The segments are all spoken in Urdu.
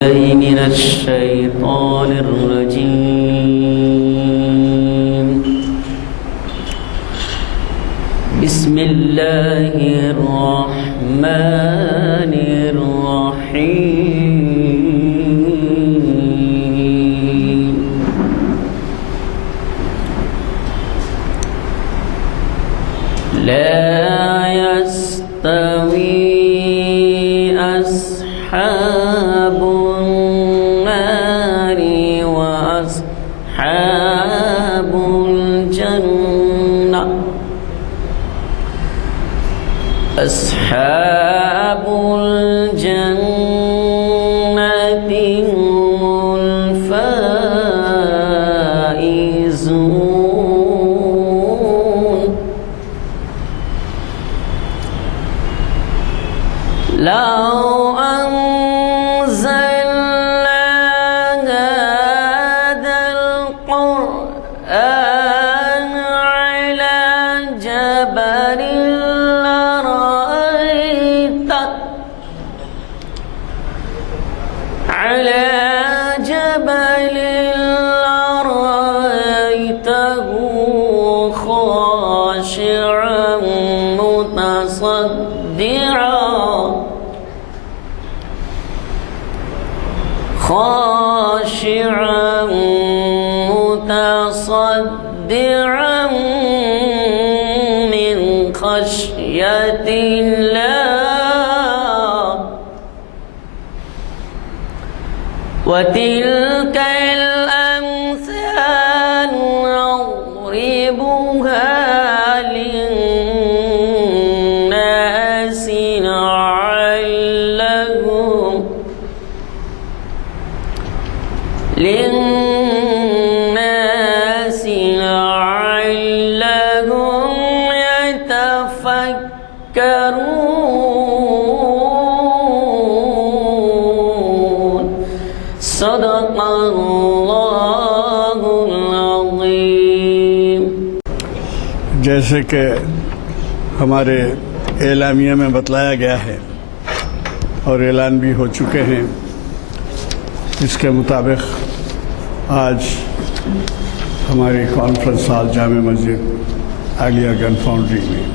من الشيطان الرجيم. بسم الله الرحمن الرحيم. لا يستوي أصحاب النار وأصحاب الجنة. أصحاب الجنة هم الفائزون. لو أنزلنا هذا القرآن على جبل لرأيته خاشعا متصدعا من خشية الله. وتلك الأمثال نضربها للناس لعلهم يتفكرون. صدق اللہ العظیم. جیسے کہ ہمارے اعلامیہ میں بتلایا گیا ہے اور اعلان بھی ہو چکے ہیں، اس کے مطابق آج ہماری کانفرنس ہال جامع مسجد عالیہ گن فاؤنڈری میں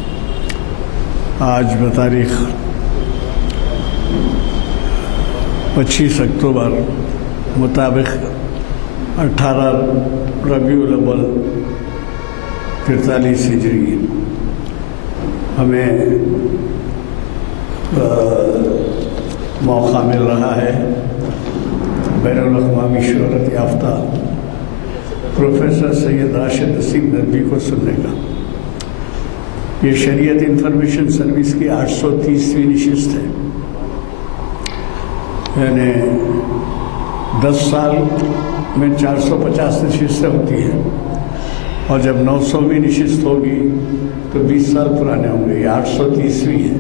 آج بتاریخ 25 اکتوبر مطابق 18 ربیع الاول 43 ہجری ہمیں موقع مل رہا ہے بین الاقوامی شہرت یافتہ پروفیسر سید راشد نسیم ندوی کو سننے کا. یہ شریعت انفارمیشن سروس کی 830ویں نشست ہے، یعنی 10 سال میں 450 نشستیں ہوتی ہیں، اور جب 900ویں نشست ہوگی تو 20 سال پرانے ہوں گے. یہ 830ویں ہے،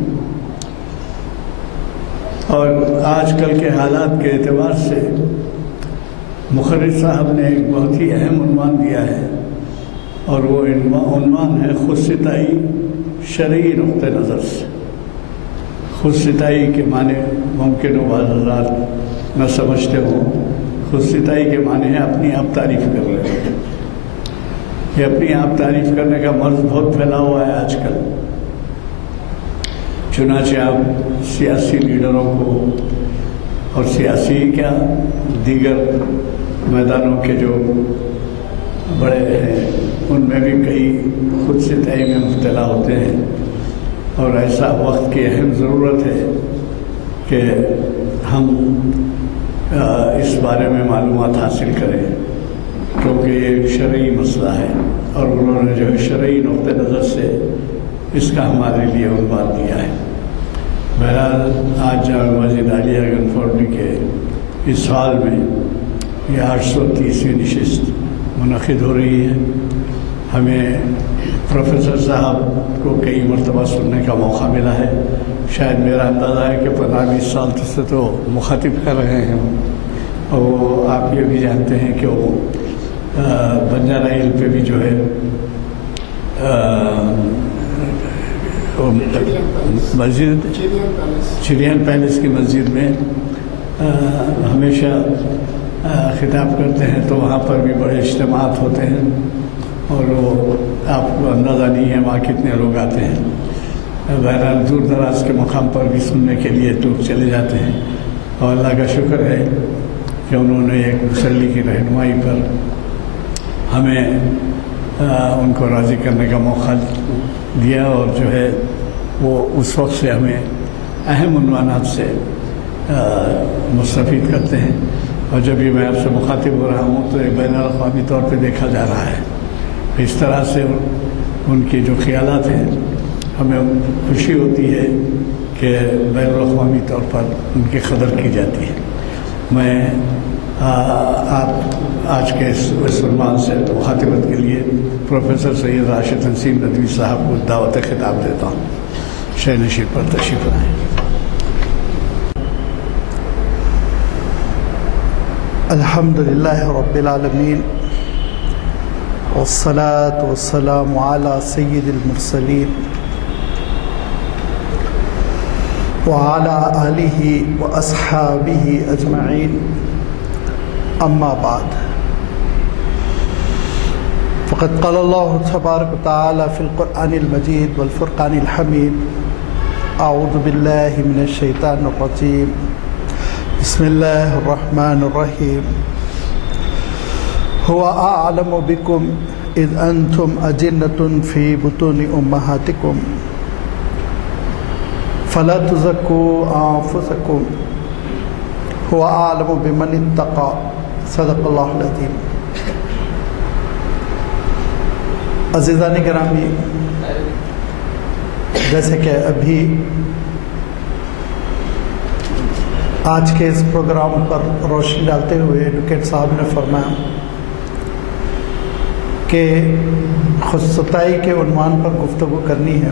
اور آج کل کے حالات کے اعتبار سے مخرج صاحب نے ایک بہت ہی اہم عنوان دیا ہے، اور وہ عنوان ہے خود ستائی شرعی نقطہ نظر سے. خود ستائی کے معنی ممکن ہو بعض حضرات نہ سمجھتے ہوں. خود ستائی کے معنی ہے اپنی آپ تعریف کر لینا. یہ اپنی آپ تعریف کرنے کا مرض بہت پھیلا ہوا ہے آج کل. چنانچہ آپ سیاسی لیڈروں کو اور سیاسی کیا دیگر میدانوں کے جو بڑے ہیں ان میں بھی کئی خود ستائی میں مبتلا ہوتے ہیں، اور ایسا وقت کی اہم ضرورت ہے کہ ہم اس بارے میں معلومات حاصل کریں، کیونکہ یہ ایک شرعی مسئلہ ہے، اور انہوں نے جو ہے شرعی نقطہ نظر سے اس کا ہمارے لیے عنوان دیا ہے. بہرحال آج جامع مسجد عالیہ گن فاؤنڈری کے اس ہال میں یہ 830ویں نشست منعقد ہو رہی ہے. ہمیں پروفیسر صاحب کو کئی مرتبہ سننے کا موقع ملا ہے. شاید میرا اندازہ ہے کہ 15-20 سال سے تو مخاطب کر رہے ہیں، اور وہ آپ یہ بھی جانتے ہیں کہ وہ بنجارہ ہل پہ بھی جو ہے مسجد چڑیان پیلیس کی مسجد میں ہمیشہ خطاب کرتے ہیں تو وہاں پر بھی بڑے اجتماعات ہوتے ہیں، اور وہ آپ کو اندازہ نہیں ہے وہاں کتنے لوگ آتے ہیں۔ بہرحال دور دراز کے مقام پر بھی سننے کے لیے لوگ چلے جاتے ہیں، اور اللہ کا شکر ہے کہ انہوں نے ایک مسلی کی رہنمائی پر ہمیں ان کو راضی کرنے کا موقع دیا، اور جو ہے وہ اس وقت سے ہمیں اہم عنوانات سے مستفید کرتے ہیں۔ اور جب یہ میں آپ سے مخاطب ہو رہا ہوں تو ایک بین الاقوامی طور پہ دیکھا جا رہا ہے، اس طرح سے ان کی جو خیالات ہیں ہمیں خوشی ہوتی ہے کہ بین الاقوامی طور پر ان کی قدر کی جاتی ہے۔ میں آپ آج کے اس عنوان سے مخاطبت کے لیے پروفیسر سید راشد نسیم ندوی صاحب کو دعوت خطاب دیتا ہوں۔ شہ نشین پر تشریف لائیں۔ الحمد للہ رب العالمین، والصلاة والسلام على سید المرسلین وعلى آلہ واصحابہ اجمعین، اما بعد، فقد قال اللہ تبارک وتعالی فی القرآن المجید والفرقان الحمید، اعوذ باللہ من الشیطان الرجیم، بسم اللہ الرحمن الرحیم، هو اعلم بکم اذ انتم اجنۃ فی بطون امہاتکم فلا تزکوا انفسکم هو اعلم بمن اتقى، صدق اللہ العظیم۔ عزیزان گرامی، جیسے کہ ابھی آج کے اس پروگرام پر روشنی ڈالتے ہوئے ایڈوکیٹ صاحب نے فرمایا کہ خود ستائی کے عنوان پر گفتگو کرنی ہے،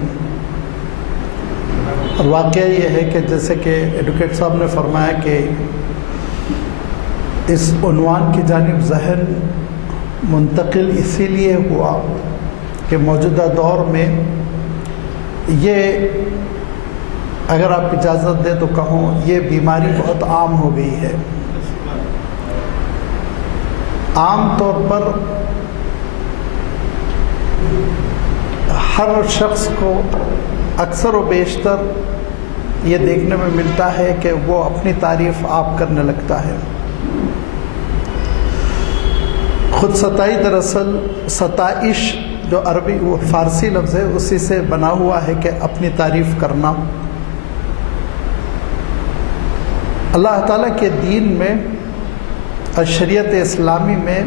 اور واقعہ یہ ہے کہ جیسے کہ ایڈوکیٹ صاحب نے فرمایا کہ اس عنوان کی جانب ذہن منتقل اسی لیے ہوا کہ موجودہ دور میں یہ، اگر آپ اجازت دیں تو کہوں، یہ بیماری بہت عام ہو گئی ہے۔ عام طور پر ہر شخص کو اکثر و بیشتر یہ دیکھنے میں ملتا ہے کہ وہ اپنی تعریف آپ کرنے لگتا ہے۔ خود ستائی دراصل ستائش جو عربی وہ فارسی لفظ ہے اسی سے بنا ہوا ہے کہ اپنی تعریف کرنا۔ اللہ تعالیٰ کے دین میں اور شریعت اسلامی میں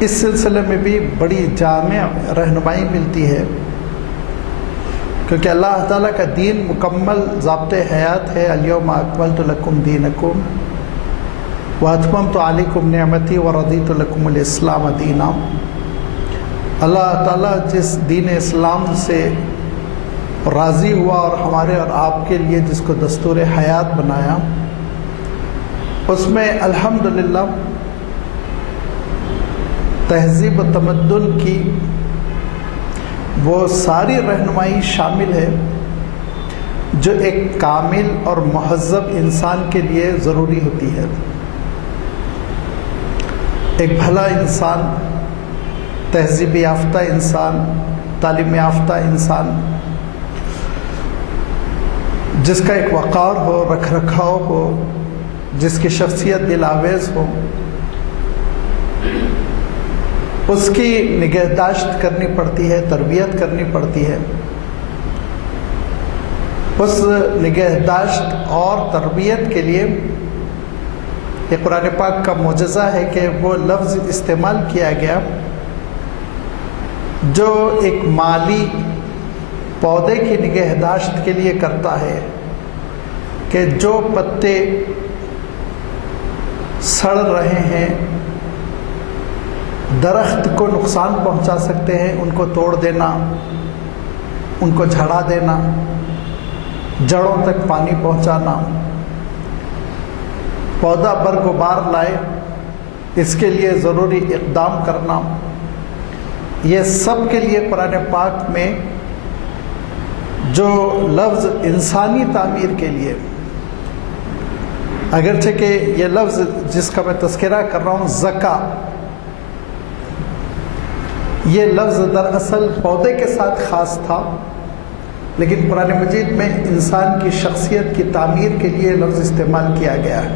اس سلسلے میں بھی بڑی جامع رہنمائی ملتی ہے، کیونکہ اللہ تعالیٰ کا دین مکمل ضابط حیات ہے۔ الیوم اکملت لکم دینکم واتممت علیکم نعمتی ورضیت لکم الاسلام دینا۔ اللہ تعالیٰ جس دین اسلام سے راضی ہوا اور ہمارے اور آپ کے لیے جس کو دستور حیات بنایا، اس میں الحمدللہ تہذیب و تمدن کی وہ ساری رہنمائی شامل ہے جو ایک کامل اور مہذب انسان کے لیے ضروری ہوتی ہے۔ ایک بھلا انسان، تہذیب یافتہ انسان، تعلیم یافتہ انسان، جس کا ایک وقار ہو، رکھ رکھاؤ ہو، جس کی شخصیت دل آویز ہو، اس کی نگہداشت کرنی پڑتی ہے، تربیت کرنی پڑتی ہے۔ اس نگہداشت اور تربیت کے لیے یہ قرآن پاک کا معجزہ ہے کہ وہ لفظ استعمال کیا گیا جو ایک مالی پودے کی نگہداشت کے لیے کرتا ہے، کہ جو پتے سڑ رہے ہیں، درخت کو نقصان پہنچا سکتے ہیں، ان کو توڑ دینا، ان کو جھڑا دینا، جڑوں تک پانی پہنچانا، پودا برگ و بار لائے اس کے لیے ضروری اقدام کرنا، یہ سب کے لیے قرآن پاک میں جو لفظ انسانی تعمیر کے لیے اگرچہ کہ یہ لفظ جس کا میں تذکرہ کر رہا ہوں زکا، یہ لفظ دراصل پودے کے ساتھ خاص تھا، لیکن قرآن مجید میں انسان کی شخصیت کی تعمیر کے لیے لفظ استعمال کیا گیا ہے۔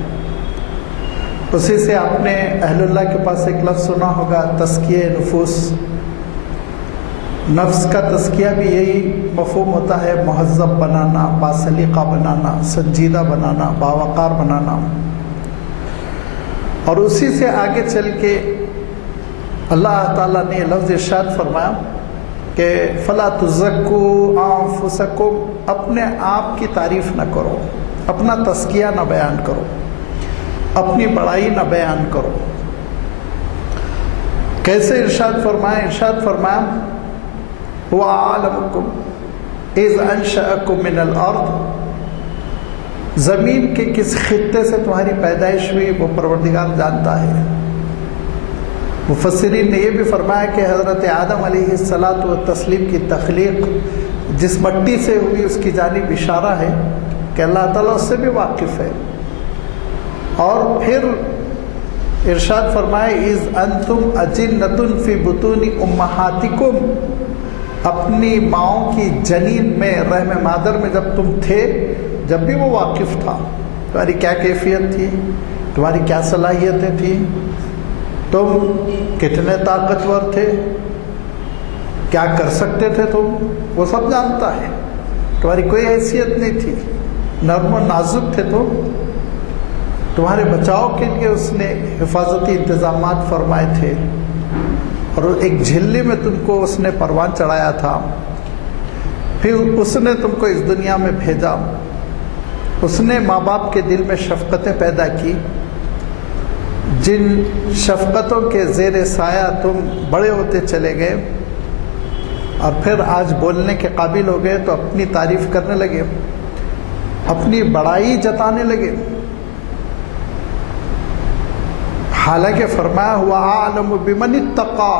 اسی سے آپ نے اہل اللہ کے پاس ایک لفظ سنا ہوگا تزکیہ نفوس۔ نفس کا تزکیہ بھی یہی مفہوم ہوتا ہے، مہذب بنانا، باسلیقہ بنانا، سنجیدہ بنانا، باوقار بنانا۔ اور اسی سے آگے چل کے اللہ تعالیٰ نے یہ لفظ ارشاد فرمایا کہ فَلَا تُزَكُّوا أَنفُسَكُمْ، اپنے آپ کی تعریف نہ کرو، اپنا تزکیہ نہ بیان کرو، اپنی بڑائی نہ بیان کرو۔ کیسے ارشاد فرمایا؟ ارشاد فرمایا هُوَ أَعْلَمُكُمْ إِذْ أَنشَأَكُمْ مِنَ الْأَرْضِ، زمین کے کس خطے سے تمہاری پیدائش ہوئی وہ پروردگار جانتا ہے۔ مفسرین نے یہ بھی فرمایا کہ حضرت آدم علیہ الصلاۃ والتسلیم کی تخلیق جس مٹی سے ہوئی اس کی جانب اشارہ ہے کہ اللہ تعالیٰ اس سے بھی واقف ہے۔ اور پھر ارشاد فرمائے اِذْ أَنْتُمْ أَجِنَّةٌ فِي بُطُونِ أُمَّهَاتِكُمْ، اپنی ماؤں کی جنین میں، رحم مادر میں جب تم تھے، جب بھی وہ واقف تھا، تمہاری کیا کیفیت تھی، تمہاری کیا صلاحیتیں تھیں، تم کتنے طاقتور تھے، کیا کر سکتے تھے تم، وہ سب جانتا ہے۔ تمہاری کوئی حیثیت نہیں تھی، نرم و نازک تھے تمہارے بچاؤ کے لیے اس نے حفاظتی انتظامات فرمائے تھے، اور ایک جھلی میں تم کو اس نے پروان چڑھایا تھا۔ پھر اس نے تم کو اس دنیا میں بھیجا، اس نے ماں باپ کے دل میں شفقتیں پیدا کی، جن شفقتوں کے زیر سایہ تم بڑے ہوتے چلے گئے، اور پھر آج بولنے کے قابل ہو گئے تو اپنی تعریف کرنے لگے، اپنی بڑائی جتانے لگے۔ حالانکہ فرمایا ہوا عالم بمن اتقى،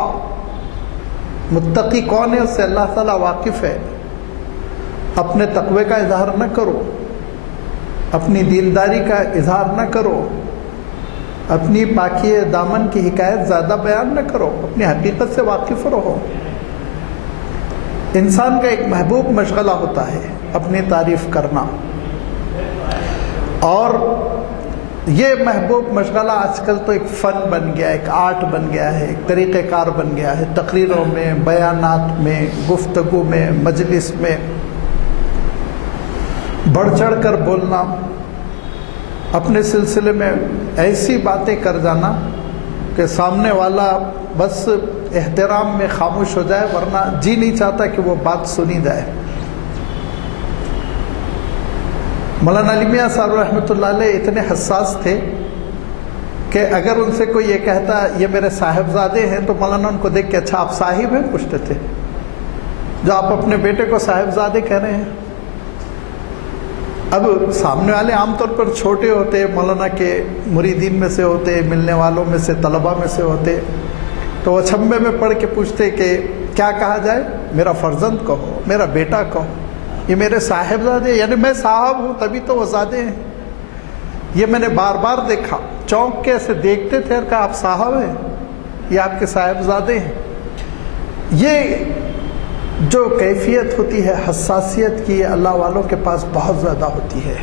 متقی کون ہے اس سے اللہ تعالیٰ واقف ہے۔ اپنے تقوی کا اظہار نہ کرو، اپنی دینداری کا اظہار نہ کرو، اپنی پاکی دامن کی حکایت زیادہ بیان نہ کرو، اپنی حقیقت سے واقف رہو۔ انسان کا ایک محبوب مشغلہ ہوتا ہے اپنی تعریف کرنا، اور یہ محبوب مشغلہ آج کل تو ایک فن بن گیا ہے، ایک آرٹ بن گیا ہے، ایک طریقہ کار بن گیا ہے۔ تقریروں میں، بیانات میں، گفتگو میں، مجلس میں بڑھ چڑھ کر بولنا، اپنے سلسلے میں ایسی باتیں کر جانا کہ سامنے والا بس احترام میں خاموش ہو جائے، ورنہ جی نہیں چاہتا کہ وہ بات سنی جائے۔ مولانا علی میاں صاحب رحمۃ اللہ علیہ اتنے حساس تھے کہ اگر ان سے کوئی یہ کہتا یہ میرے صاحبزادے ہیں تو مولانا ان کو دیکھ کے اچھا آپ صاحب ہیں پوچھتے تھے، جو آپ اپنے بیٹے کو صاحبزادے کہہ رہے ہیں۔ اب سامنے والے عام طور پر چھوٹے ہوتے، مولانا کے مریدین میں سے ہوتے، ملنے والوں میں سے، طلباء میں سے ہوتے، تو وہ چھمبے میں پڑھ کے پوچھتے کہ کیا کہا جائے؟ میرا فرزند کہو، میرا بیٹا کہو، یہ میرے صاحبزادے، یعنی میں صاحب ہوں تبھی تو وہ زادے ہیں۔ یہ میں نے بار بار دیکھا، چونک کے ایسے دیکھتے تھے اور کہا آپ صاحب ہیں، یہ آپ کے صاحبزادے ہیں۔ یہ جو کیفیت ہوتی ہے حساسیت کی، اللہ والوں کے پاس بہت زیادہ ہوتی ہے،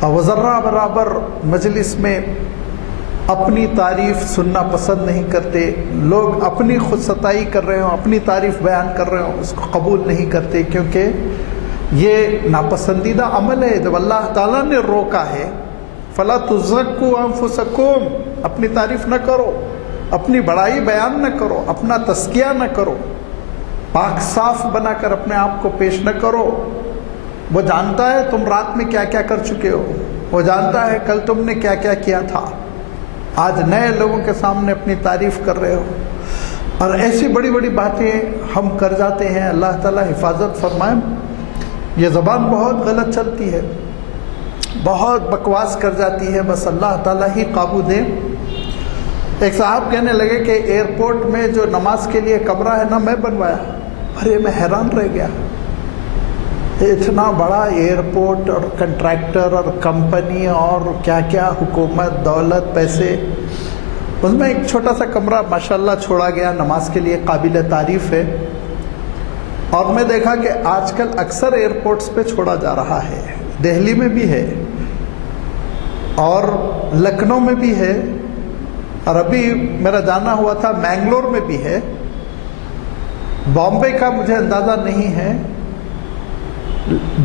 اور وہ ذرہ برابر مجلس میں اپنی تعریف سننا پسند نہیں کرتے۔ لوگ اپنی خود ستائی کر رہے ہوں، اپنی تعریف بیان کر رہے ہوں، اس کو قبول نہیں کرتے، کیونکہ یہ ناپسندیدہ عمل ہے۔ جب اللہ تعالیٰ نے روکا ہے فَلَا تُزَكُّوا أَنفُسَكُمْ، اپنی تعریف نہ کرو، اپنی بڑائی بیان نہ کرو، اپنا تزکیہ نہ کرو، پاک صاف بنا کر اپنے آپ کو پیش نہ کرو۔ وہ جانتا ہے تم رات میں کیا کیا کر چکے ہو، وہ جانتا ہے کل تم نے کیا کیا کیا تھا، آج نئے لوگوں کے سامنے اپنی تعریف کر رہے ہو، اور ایسی بڑی بڑی باتیں ہم کر جاتے ہیں۔ اللہ تعالیٰ حفاظت فرمائے۔ یہ زبان بہت غلط چلتی ہے، بہت بکواس کر جاتی ہے، بس اللہ تعالیٰ ہی قابو دے۔ ایک صاحب کہنے لگے کہ ایئرپورٹ میں جو نماز کے لیے کمرہ ہے نا میں بنوایا۔ ارے میں حیران رہ گیا، اتنا بڑا ایئرپورٹ اور کنٹریکٹر اور کمپنی اور کیا کیا حکومت دولت پیسے، اس میں ایک چھوٹا سا کمرہ ماشاءاللہ چھوڑا گیا نماز کے لیے، قابل تعریف ہے. اور میں دیکھا کہ آج کل اکثر ایئرپورٹس پہ چھوڑا جا رہا ہے. دہلی میں بھی ہے اور لکھنؤ میں بھی ہے، اور ابھی میرا جانا ہوا تھا مینگلور میں بھی ہے. بامبے کا مجھے اندازہ نہیں ہے،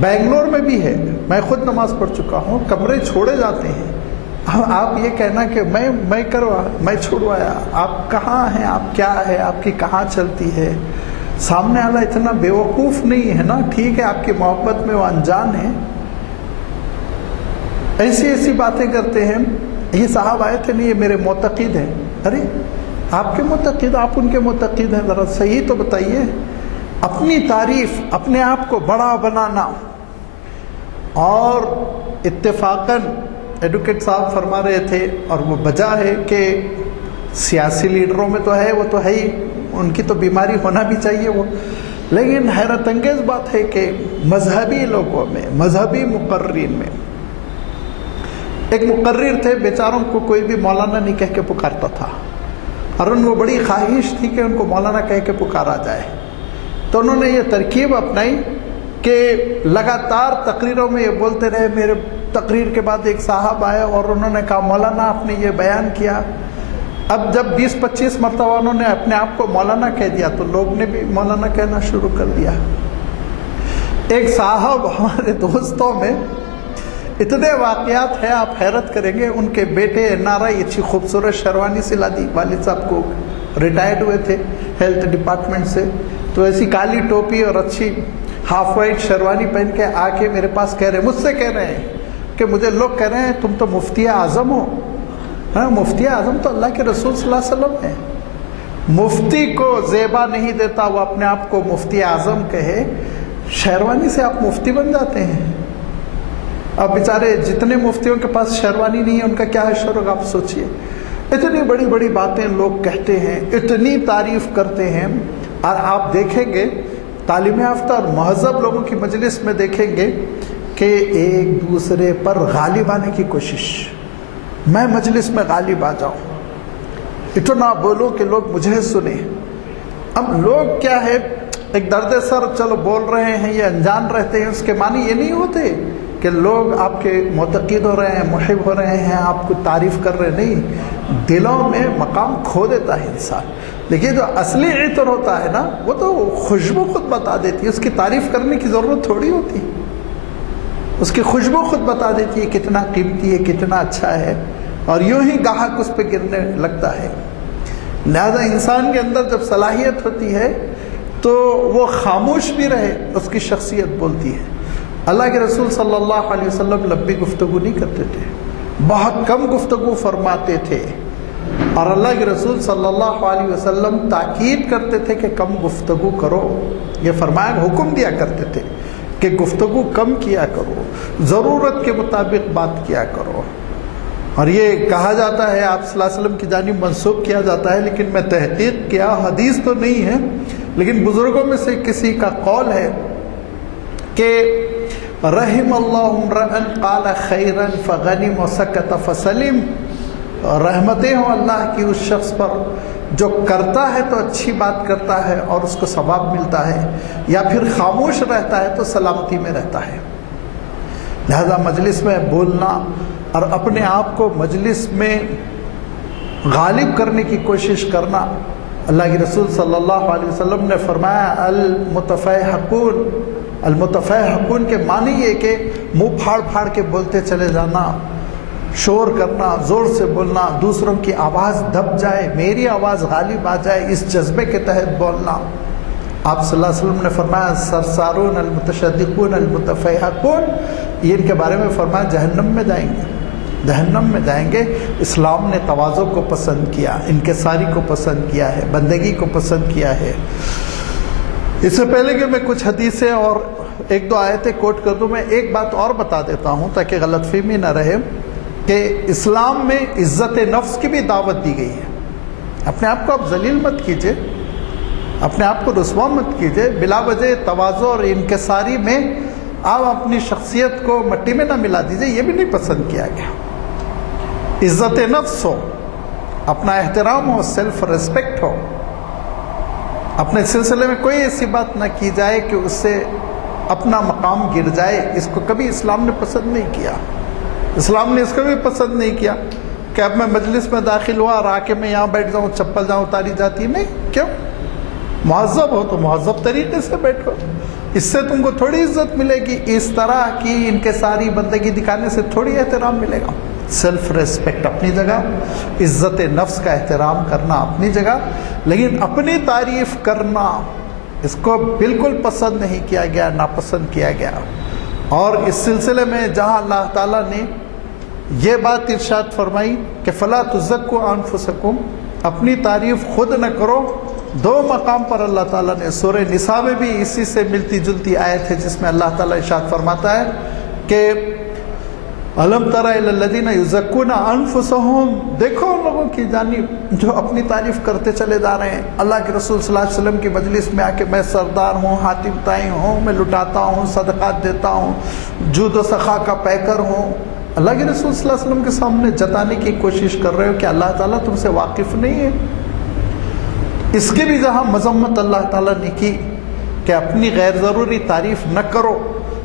بنگلور میں بھی ہے. میں خود نماز پڑھ چکا ہوں. کمرے چھوڑے جاتے ہیں. آپ یہ کہنا کہ میں چھوڑوایا، آپ کہاں ہیں، آپ کیا ہے، آپ کی کہاں چلتی ہے. سامنے والا اتنا بیوقوف نہیں ہے نا. ٹھیک ہے آپ کی محبت میں وہ انجان ہے، ایسی باتیں کرتے ہیں. یہ صاحب آئے تھے، نہیں یہ میرے معتقد ہیں. ارے آپ کے معتقد، آپ ان کے معتقد ہیں، ذرا صحیح تو بتائیے. اپنی تعریف، اپنے آپ کو بڑا بنانا. اور اتفاقاً ایڈوکیٹ صاحب فرما رہے تھے، اور وہ وجہ ہے کہ سیاسی لیڈروں میں تو ہے، وہ تو ہے ہی، ان کی تو بیماری ہونا بھی چاہیے وہ. لیکن حیرت انگیز بات ہے کہ مذہبی لوگوں میں، مذہبی مقررین میں، ایک مقرر تھے، بیچاروں کو کوئی بھی مولانا نہیں کہہ کے پکارتا تھا، اور ان کو بڑی خواہش تھی کہ ان کو مولانا کہہ کے پکارا جائے. تو انہوں نے یہ ترکیب اپنائی کہ لگاتار تقریروں میں یہ بولتے رہے. میرے تقریر کے بعد ایک صاحب آئے اور انہوں نے کہا مولانا آپ نے یہ بیان کیا. اب جب 20-25 مرتبہ انہوں نے اپنے آپ کو مولانا کہہ دیا تو لوگ نے بھی مولانا کہنا شروع کر دیا. ایک صاحب ہمارے دوستوں میں اتنے واقعات ہیں آپ حیرت کریں گے. ان کے بیٹے NRI اچھی خوبصورت شیروانی سلا دی. والد صاحب کو ریٹائرڈ ہوئے تھے ہیلتھ ڈپارٹمنٹ سے، تو ایسی کالی ٹوپی اور اچھی ہاف وائٹ شیروانی پہن کے آ کے میرے پاس کہہ رہے، مجھ سے کہہ رہے ہیں کہ مجھے لوگ کہہ رہے ہیں تم تو مفتی اعظم ہو. ہاں مفتی اعظم تو اللہ کے رسول صلی اللہ علیہ وسلم ہے. مفتی کو زیبا نہیں دیتا وہ اپنے آپ کو مفتی اعظم کہے. شیروانی سے آپ مفتی بن جاتے ہیں. اب بیچارے جتنے مفتیوں کے پاس شیروانی نہیں ہے ان کا کیا حشر ہوگا آپ سوچئے. اتنی بڑی بڑی باتیں لوگ کہتے ہیں، اتنی تعریف کرتے ہیں. اور آپ دیکھیں گے تعلیم یافتہ اور مہذب لوگوں کی مجلس میں دیکھیں گے کہ ایک دوسرے پر غالب آنے کی کوشش. میں مجلس میں غالب آ جاؤں، اتنا بولوں کہ لوگ مجھے سنیں. اب لوگ کیا ہے، ایک درد سر چلو بول رہے ہیں، یہ انجان رہتے ہیں، اس کے معنی یہ نہیں ہوتے کہ لوگ آپ کے معتقد ہو رہے ہیں، محب ہو رہے ہیں، آپ کو تعریف کر رہے. نہیں، دلوں میں مقام کھو دیتا ہے انسان. لیکن جو اصلی عطر ہوتا ہے نا، وہ تو خوشبو خود بتا دیتی ہے. اس کی تعریف کرنے کی ضرورت تھوڑی ہوتی، اس کی خوشبو خود بتا دیتی ہے کتنا قیمتی ہے، کتنا اچھا ہے. اور یوں ہی گاہک اس پہ گرنے لگتا ہے. لہذا انسان کے اندر جب صلاحیت ہوتی ہے تو وہ خاموش بھی رہے، اس کی شخصیت بولتی ہے. اللہ کے رسول صلی اللہ علیہ وسلم لمبی گفتگو نہیں کرتے تھے، بہت کم گفتگو فرماتے تھے. اور اللہ کے رسول صلی اللہ علیہ وسلم تاکید کرتے تھے کہ کم گفتگو کرو. یہ فرمایا، حکم دیا کرتے تھے کہ گفتگو کم کیا کرو، ضرورت کے مطابق بات کیا کرو. اور یہ کہا جاتا ہے، آپ صلی اللہ علیہ وسلم کی جانب منسوب کیا جاتا ہے، لیکن میں تحقیق کیا، حدیث تو نہیں ہے، لیکن بزرگوں میں سے کسی کا قول ہے کہ رحم اللہ امرأ قال خیرا فغنم وسکت فسلم. رحمتیں ہوں اللہ کی اس شخص پر جو کرتا ہے تو اچھی بات کرتا ہے اور اس کو ثواب ملتا ہے، یا پھر خاموش رہتا ہے تو سلامتی میں رہتا ہے. لہذا مجلس میں بولنا اور اپنے آپ کو مجلس میں غالب کرنے کی کوشش کرنا. اللہ کے رسول صلی اللہ علیہ وسلم نے فرمایا، المتفیحقون، المتفیحقون کے معنی یہ کہ منہ پھاڑ پھاڑ کے بولتے چلے جانا، شور کرنا، زور سے بولنا، دوسروں کی آواز دب جائے، میری آواز غالب آ جائے، اس جذبے کے تحت بولنا. آپ صلی اللہ علیہ وسلم نے فرمایا، سرسارون المتشدقون المتفیحقون، یہ ان کے بارے میں فرمایا جہنم میں جائیں گے، جہنم میں جائیں گے. اسلام نے تواضع کو پسند کیا، انکساری کو پسند کیا ہے، بندگی کو پسند کیا ہے. اس سے پہلے کہ میں کچھ حدیثیں اور ایک دو آیتیں کوٹ کر دوں، میں ایک بات اور بتا دیتا ہوں تاکہ غلط فہمی نہ رہے کہ اسلام میں عزت نفس کی بھی دعوت دی گئی ہے. اپنے آپ کو آپ ذلیل مت کیجئے، اپنے آپ کو رسوا مت کیجئے. بلا وجہ تواضع اور انکساری میں آپ اپنی شخصیت کو مٹی میں نہ ملا دیجئے، یہ بھی نہیں پسند کیا گیا۔ عزت نفس ہو، اپنا احترام ہو، سیلف ریسپیکٹ ہو، اپنے سلسلے میں کوئی ایسی بات نہ کی جائے کہ اس سے اپنا مقام گر جائے، اس کو کبھی اسلام نے پسند نہیں کیا۔ اسلام نے اس کو بھی پسند نہیں کیا کہ اب میں مجلس میں داخل ہوا اور آ کے میں یہاں بیٹھ جاؤں، چپل جہاں اتاری جاتی، نہیں، کیوں؟ مہذب ہو تو مہذب طریقے سے بیٹھو، اس سے تم کو تھوڑی عزت ملے گی، اس طرح کی ان کے ساری بندگی دکھانے سے تھوڑی احترام ملے گا۔ سیلف ریسپیکٹ اپنی جگہ، عزت نفس کا احترام کرنا اپنی جگہ، لیکن اپنی تعریف کرنا اس کو بالکل پسند نہیں کیا گیا، ناپسند کیا گیا۔ اور اس سلسلے میں جہاں اللہ تعالیٰ نے یہ بات ارشاد فرمائی کہ فلا تزکوا انفسکم، اپنی تعریف خود نہ کرو، دو مقام پر اللہ تعالیٰ نے، سورہ نساء میں بھی اسی سے ملتی جلتی آیت ہے جس میں اللہ تعالیٰ ارشاد فرماتا ہے کہ الم تر الی الذین یزکون انفسہم، دیکھو ان لوگوں کی جانب جو اپنی تعریف کرتے چلے جا رہے ہیں۔ اللہ کے رسول صلی اللہ علیہ وسلم کی مجلس میں آ کے میں سردار ہوں، حاتم طائی ہوں، میں لٹاتا ہوں، صدقات دیتا ہوں، جود و سخا کا پیکر ہوں۔ اللہ کے رسول صلی اللہ علیہ وسلم کے سامنے جتانے کی کوشش کر رہے ہو کہ اللہ تعالیٰ تم سے واقف نہیں ہے۔ اس کی بھی جہاں مذمت اللہ تعالیٰ نے کی کہ اپنی غیر ضروری تعریف نہ کرو،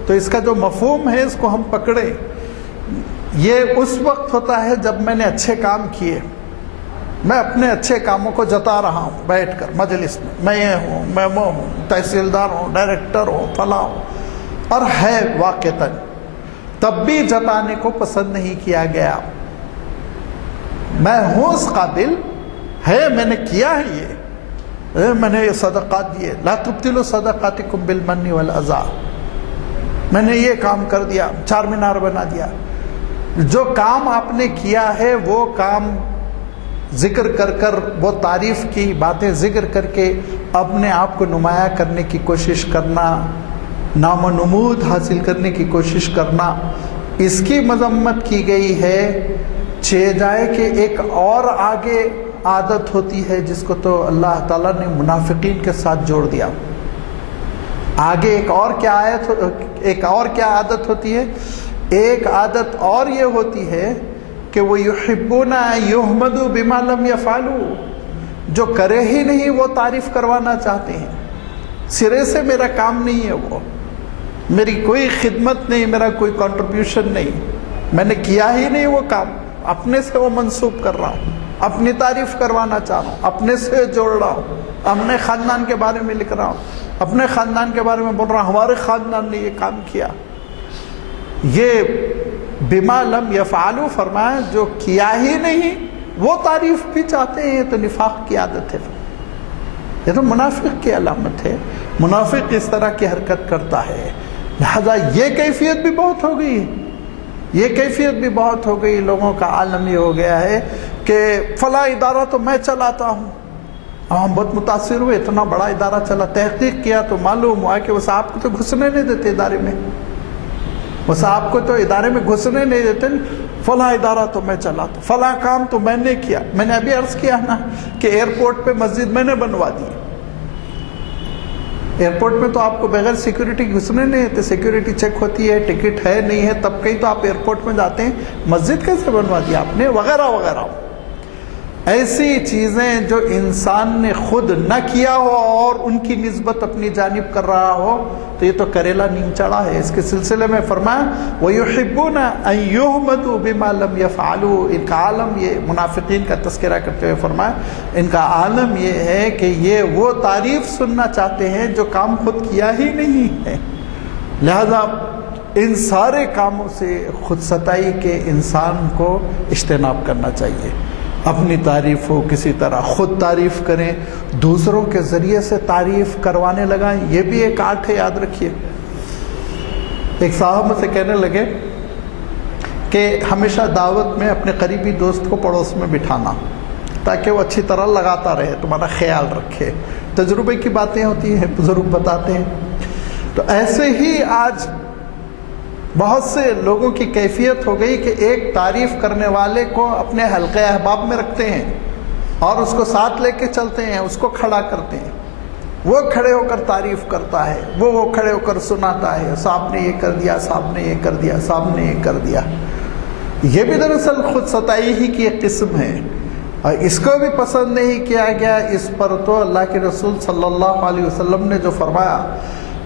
تو اس کا جو مفہوم ہے اس کو ہم پکڑیں۔ یہ اس وقت ہوتا ہے جب میں نے اچھے کام کیے، میں اپنے اچھے کاموں کو جتا رہا ہوں بیٹھ کر مجلس میں یہ ہوں، میں وہ ہوں، تحصیلدار ہوں، ڈائریکٹر ہوں، فلاں ہوں، اور ہے واقعتاً، تب بھی جتانے کو پسند نہیں کیا گیا۔ میں ہوں اس قابل، ہے، میں نے کیا ہے، یہ میں نے یہ صدقات دیے، لا تبطلوا صدقاتکم بالمن والاذی، میں نے یہ کام کر دیا، چار مینار بنا دیا۔ جو کام آپ نے کیا ہے وہ کام ذکر کر کر، وہ تعریف کی باتیں ذکر کر کے اپنے آپ کو نمایاں کرنے کی کوشش کرنا، نام و نمود حاصل کرنے کی کوشش کرنا، اس کی مذمت کی گئی ہے۔ چہ جائے کہ ایک اور آگے عادت ہوتی ہے جس کو تو اللہ تعالیٰ نے منافقین کے ساتھ جوڑ دیا۔ آگے ایک اور کیا عادت ہوتی ہے؟ ایک عادت اور یہ ہوتی ہے کہ وہ یحبون ان یحمدوا بما لم یفعلوا، جو کرے ہی نہیں وہ تعریف کروانا چاہتے ہیں۔ سرے سے میرا کام نہیں ہے، وہ میری کوئی خدمت نہیں، میرا کوئی کنٹریبیوشن نہیں، میں نے کیا ہی نہیں وہ کام، اپنے سے وہ منسوب کر رہا ہوں، اپنی تعریف کروانا چاہ رہا ہوں، اپنے سے جوڑ رہا ہوں، اپنے خاندان کے بارے میں لکھ رہا ہوں، اپنے خاندان کے بارے میں بول رہا ہوں، ہمارے خاندان نے یہ کام کیا۔ یہ بما لم یفعلوا فرمایا، جو کیا ہی نہیں وہ تعریف بھی چاہتے ہیں، تو نفاق کی عادت ہے، یہ تو منافق کی علامت ہے۔ منافق اس طرح کی حرکت کرتا ہے، لہذا یہ کیفیت بھی بہت ہو گئی، یہ کیفیت بھی بہت ہو گئی۔ لوگوں کا عالم یہ ہو گیا ہے کہ فلاں ادارہ تو میں چلاتا ہوں، ہم بہت متاثر ہوئے، اتنا بڑا ادارہ چلا، تحقیق کیا تو معلوم ہوا کہ وہ صاحب کو تو گھسنے نہیں دیتے ادارے میں، وہ صاحب کو تو ادارے میں گھسنے نہیں دیتے، فلاں ادارہ تو میں چلاتا، فلاں کام تو میں نے کیا۔ میں نے ابھی عرض کیا نا کہ ایئرپورٹ پہ مسجد میں نے بنوا دی، ایئرپورٹ میں تو آپ کو بغیر سیکیورٹی گھسنے نہیں دیتے، سیکیورٹی چیک ہوتی ہے، ٹکٹ ہے نہیں ہے، تب کہیں تو آپ ایئرپورٹ میں جاتے ہیں، مسجد کیسے بنوا دی آپ نے، وغیرہ وغیرہ۔ ایسی چیزیں جو انسان نے خود نہ کیا ہو اور ان کی نسبت اپنی جانب کر رہا ہو تو یہ تو کریلا نیم چڑھا ہے۔ اس کے سلسلے میں فرمایا وَيُحِبُّونَ أَن يُحْمَدُوا بِمَا لَمْ يَفْعَلُوا، ان کا عالم، یہ منافقین کا تذکرہ کرتے ہوئے فرمایا ان کا عالم یہ ہے کہ یہ وہ تعریف سننا چاہتے ہیں جو کام خود کیا ہی نہیں ہے۔ لہذا ان سارے کاموں سے خود ستائی کے انسان کو اجتناب کرنا چاہیے۔ اپنی تعریف ہو کسی طرح خود تعریف کریں، دوسروں کے ذریعے سے تعریف کروانے لگائیں، یہ بھی ایک آرٹ ہے، یاد رکھیے۔ ایک صاحب مجھ سے کہنے لگے کہ ہمیشہ دعوت میں اپنے قریبی دوست کو پڑوس میں بٹھانا تاکہ وہ اچھی طرح لگاتا رہے، تمہارا خیال رکھے، تجربے کی باتیں ہوتی ہیں، بزرگ بتاتے ہیں۔ تو ایسے ہی آج بہت سے لوگوں کی کیفیت ہو گئی کہ ایک تعریف کرنے والے کو اپنے حلقہ احباب میں رکھتے ہیں اور اس کو ساتھ لے کے چلتے ہیں، اس کو کھڑا کرتے ہیں۔ وہ کھڑے ہو کر تعریف کرتا ہے، وہ کھڑے ہو کر سناتا ہے، صاحب نے یہ کر دیا، صاحب نے یہ کر دیا، صاحب نے یہ کر دیا۔ یہ بھی دراصل خود ستائی ہی کی ایک قسم ہے، اور اس کو بھی پسند نہیں کیا گیا۔ اس پر تو اللہ کے رسول صلی اللہ علیہ وسلم نے جو فرمایا،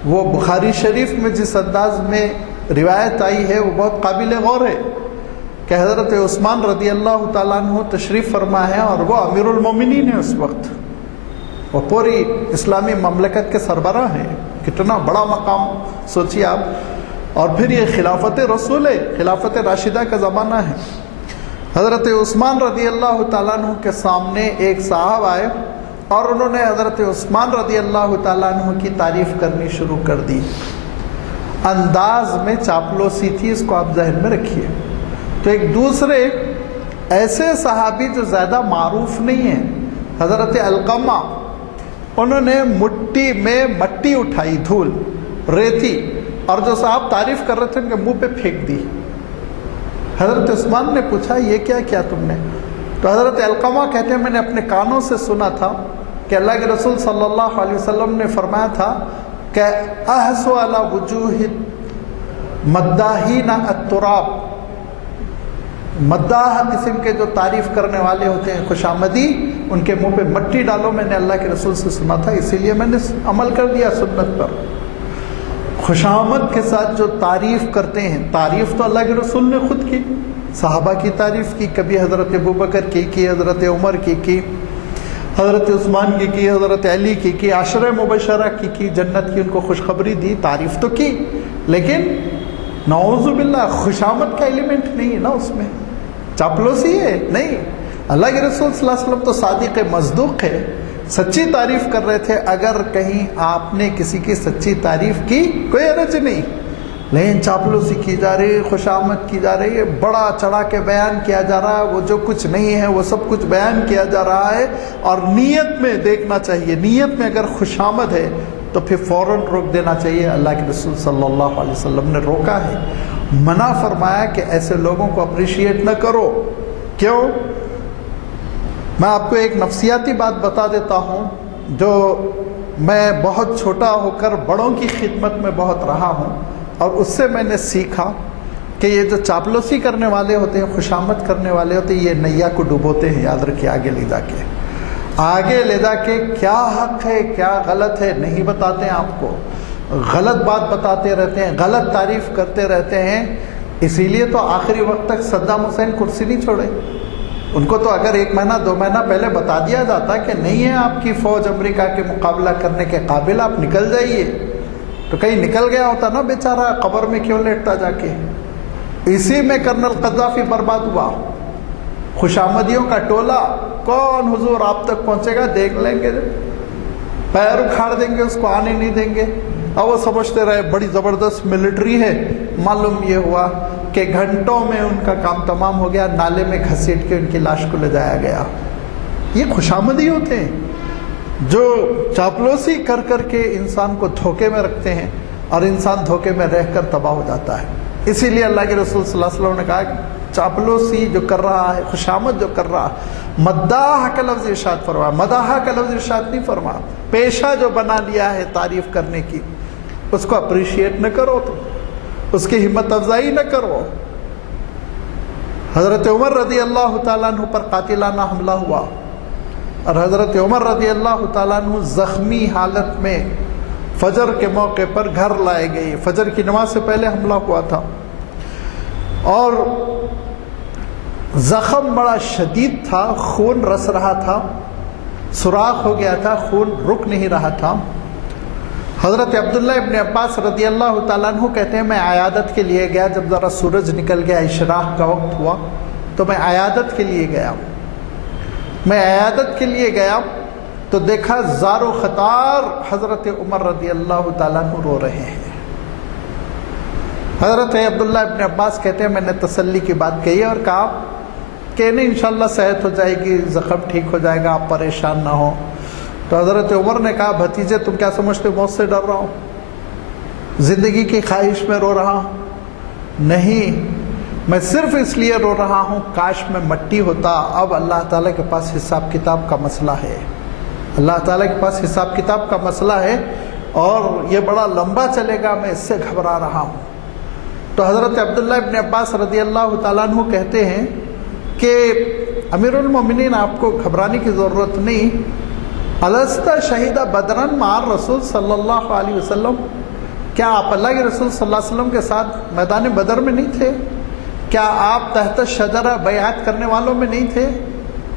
وہ بخاری شریف میں جس انداز میں روایت آئی ہے وہ بہت قابل غور ہے کہ حضرت عثمان رضی اللہ تعالیٰ عنہ تشریف فرما ہے، اور وہ امیر المومنین ہیں اس وقت، وہ پوری اسلامی مملکت کے سربراہ ہیں۔ کتنا بڑا مقام سوچیے آپ، اور پھر یہ خلافت رسول ہے، خلافت راشدہ کا زمانہ ہے۔ حضرت عثمان رضی اللہ تعالیٰ عنہ کے سامنے ایک صاحب آئے اور انہوں نے حضرت عثمان رضی اللہ تعالیٰ عنہ کی تعریف کرنی شروع کر دی۔ انداز میں چاپلوسی تھی، اس کو آپ ذہن میں رکھیے۔ تو ایک دوسرے ایسے صحابی جو زیادہ معروف نہیں ہیں، حضرت علقمہ، انہوں نے مٹی میں مٹی اٹھائی، دھول، ریتی، اور جو صاحب تعریف کر رہے تھے ان کے منہ پہ پھینک دی۔ حضرت عثمان نے پوچھا یہ کیا کیا تم نے؟ تو حضرت علقمہ کہتے ہیں میں نے اپنے کانوں سے سنا تھا کہ اللہ کے رسول صلی اللہ علیہ وسلم نے فرمایا تھا کہ احسو علی وجوہ مداحین التراب، مداح قسم کے جو تعریف کرنے والے ہوتے ہیں، خوش آمدی، ان کے منہ پہ مٹی ڈالو۔ میں نے اللہ کے رسول سے سنا تھا، اسی لیے میں نے عمل کر دیا سنت پر۔ خوش آمد کے ساتھ جو تعریف کرتے ہیں، تعریف تو اللہ کے رسول نے خود کی، صحابہ کی تعریف کی، کبھی حضرت ابوبکر کی حضرت عمر کی حضرت عثمان کی حضرت علی کی عشرہ مبشرہ کی جنت کی، ان کو خوشخبری دی، تعریف تو کی، لیکن نعوذ باللہ خوش آمد کا ایلیمنٹ نہیں ہے نا اس میں، چاپلوسی ہے نہیں۔ اللہ کے رسول صلی اللہ علیہ وسلم تو صادق مصدوق ہے، سچی تعریف کر رہے تھے۔ اگر کہیں آپ نے کسی کی سچی تعریف کی کوئی حرج نہیں، لیکن چاپلوسی کی جا رہی ہے، خوش آمد کی جا رہی ہے، بڑا چڑھا کے بیان کیا جا رہا ہے، وہ جو کچھ نہیں ہے وہ سب کچھ بیان کیا جا رہا ہے۔ اور نیت میں دیکھنا چاہیے، نیت میں اگر خوش آمد ہے تو پھر فوراً روک دینا چاہیے۔ اللہ کے رسول صلی اللہ علیہ وسلم نے روکا ہے، منع فرمایا کہ ایسے لوگوں کو اپریشیٹ نہ کرو۔ کیوں؟ میں آپ کو ایک نفسیاتی بات بتا دیتا ہوں، جو میں بہت چھوٹا ہو کر بڑوں کی خدمت میں بہت رہا ہوں، اور اس سے میں نے سیکھا کہ یہ جو چاپلوسی کرنے والے ہوتے ہیں، خوش آمد کرنے والے ہوتے ہیں، یہ نیا کو ڈبوتے ہیں۔ یاد رکھیے، آگے لے جا کے کیا حق ہے کیا غلط ہے نہیں بتاتے ہیں آپ کو، غلط بات بتاتے رہتے ہیں، غلط تعریف کرتے رہتے ہیں۔ اسی لیے تو آخری وقت تک صدام حسین کرسی نہیں چھوڑے۔ ان کو تو اگر 1 مہینہ 2 مہینہ پہلے بتا دیا جاتا کہ نہیں ہے آپ کی فوج امریکہ کے مقابلہ کرنے کے قابل، آپ نکل جائیے، تو کہیں نکل گیا ہوتا نا بیچارہ، قبر میں کیوں لیٹتا جا کے۔ اسی میں کرنل قذافی برباد ہوا۔ خوش آمدیوں کا ٹولہ، کون حضور آپ تک پہنچے گا دیکھ لیں گے، پیر اکھاڑ دیں گے، اس کو آنے نہیں دیں گے۔ اور وہ سمجھتے رہے بڑی زبردست ملٹری ہے۔ معلوم یہ ہوا کہ گھنٹوں میں ان کا کام تمام ہو گیا، نالے میں گھسیٹ کے ان کی لاش کو لے جایا گیا۔ یہ خوش آمدی ہوتے ہیں جو چاپلوسی کر کر کے انسان کو دھوکے میں رکھتے ہیں، اور انسان دھوکے میں رہ کر تباہ ہو جاتا ہے۔ اسی لیے اللہ کے رسول صلی اللہ علیہ وسلم نے کہا کہ چاپلوسی جو کر رہا ہے، خوش آمد جو کر رہا ہے، مداح کا لفظ ارشاد فرمایا، مداح کا لفظ ارشاد نہیں فرمایا، پیشہ جو بنا لیا ہے تعریف کرنے کی، اس کو اپریشیٹ نہ کرو، تو اس کی ہمت افزائی نہ کرو۔ حضرت عمر رضی اللہ تعالیٰ عنہ پر قاتلانہ حملہ ہوا، اور حضرت عمر رضی اللہ تعالیٰ عنہ زخمی حالت میں فجر کے موقع پر گھر لائے گئے۔ فجر کی نماز سے پہلے حملہ ہوا تھا، اور زخم بڑا شدید تھا، خون رس رہا تھا، سوراخ ہو گیا تھا، خون رک نہیں رہا تھا۔ حضرت عبداللہ ابن عباس رضی اللہ تعالیٰ عنہ کہتے ہیں میں عیادت کے لیے گیا، جب ذرا سورج نکل گیا، اشراق کا وقت ہوا، تو میں عیادت کے لیے گیا۔ تو دیکھا زار و خطار حضرت عمر رضی اللہ تعالیٰ عنہ رو رہے ہیں۔ حضرت عبداللہ ابن عباس کہتے ہیں میں نے تسلی کی بات کہی اور کہا کہ نہیں انشاءاللہ صحت ہو جائے گی، زخم ٹھیک ہو جائے گا، آپ پریشان نہ ہو۔ تو حضرت عمر نے کہا بھتیجے تم کیا سمجھتے ہو موت سے ڈر رہا ہوں، زندگی کی خواہش میں رو رہا ہوں؟ نہیں، میں صرف اس لیے رو رہا ہوں کاش میں مٹی ہوتا، اب اللہ تعالیٰ کے پاس حساب کتاب کا مسئلہ ہے۔ اللہ تعالیٰ کے پاس حساب کتاب کا مسئلہ ہے اور یہ بڑا لمبا چلے گا، میں اس سے گھبرا رہا ہوں۔ تو حضرت عبداللہ ابن عباس رضی اللہ تعالیٰ عنہ کہتے ہیں کہ امیر المومنین آپ کو گھبرانے کی ضرورت نہیں، الست شہید بدرن مع رسول صلی اللہ علیہ وسلم، کیا آپ اللہ کے رسول صلی اللہ علیہ وسلم کے ساتھ میدان بدر میں نہیں تھے؟ کیا آپ تحت شجرہ بیعت کرنے والوں میں نہیں تھے؟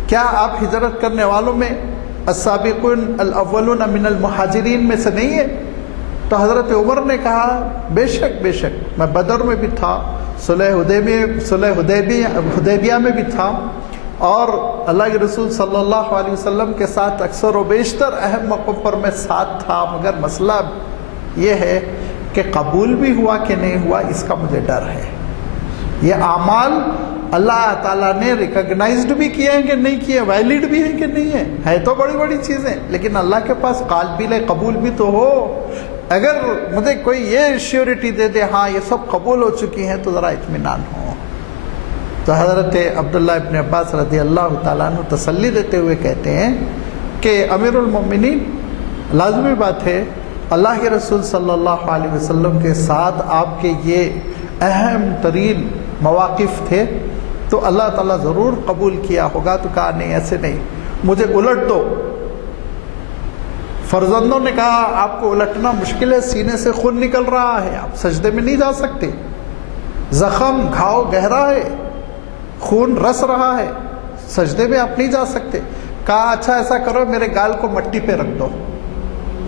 کیا آپ ہجرت کرنے والوں میں السابقون الاولون من المہاجرین میں سے نہیں ہے؟ تو حضرت عمر نے کہا بے شک بے شک، میں بدر میں بھی تھا، صلح حدیبیہ میں بھی تھا، اور اللہ کے رسول صلی اللہ علیہ وسلم کے ساتھ اکثر و بیشتر اہم موقعوں پر میں ساتھ تھا، مگر مسئلہ یہ ہے کہ قبول بھی ہوا کہ نہیں ہوا اس کا مجھے ڈر ہے۔ یہ اعمال اللہ تعالیٰ نے ریکگنائزڈ بھی کیے ہیں کہ نہیں کیے، ویلڈ بھی ہیں کہ نہیں ہے تو بڑی بڑی چیزیں، لیکن اللہ کے پاس قابل قبول بھی تو ہو۔ اگر مجھے کوئی یہ شیورٹی دے دے ہاں یہ سب قبول ہو چکی ہیں تو ذرا اطمینان ہو۔ تو حضرت عبداللہ ابن عباس رضی اللہ تعالیٰ عنہ تسلی دیتے ہوئے کہتے ہیں کہ امیر المومنین لازمی بات ہے اللہ کے رسول صلی اللہ علیہ وسلم کے ساتھ آپ کے یہ اہم ترین مواقف تھے تو اللہ تعالیٰ ضرور قبول کیا ہوگا۔ تو کہا نہیں ایسے نہیں، مجھے الٹ دو۔ فرزندوں نے کہا آپ کو الٹنا مشکل ہے، سینے سے خون نکل رہا ہے، آپ سجدے میں نہیں جا سکتے، زخم گھاؤ گہرا ہے، خون رس رہا ہے، سجدے میں آپ نہیں جا سکتے۔ کہا اچھا ایسا کرو میرے گال کو مٹی پہ رکھ دو،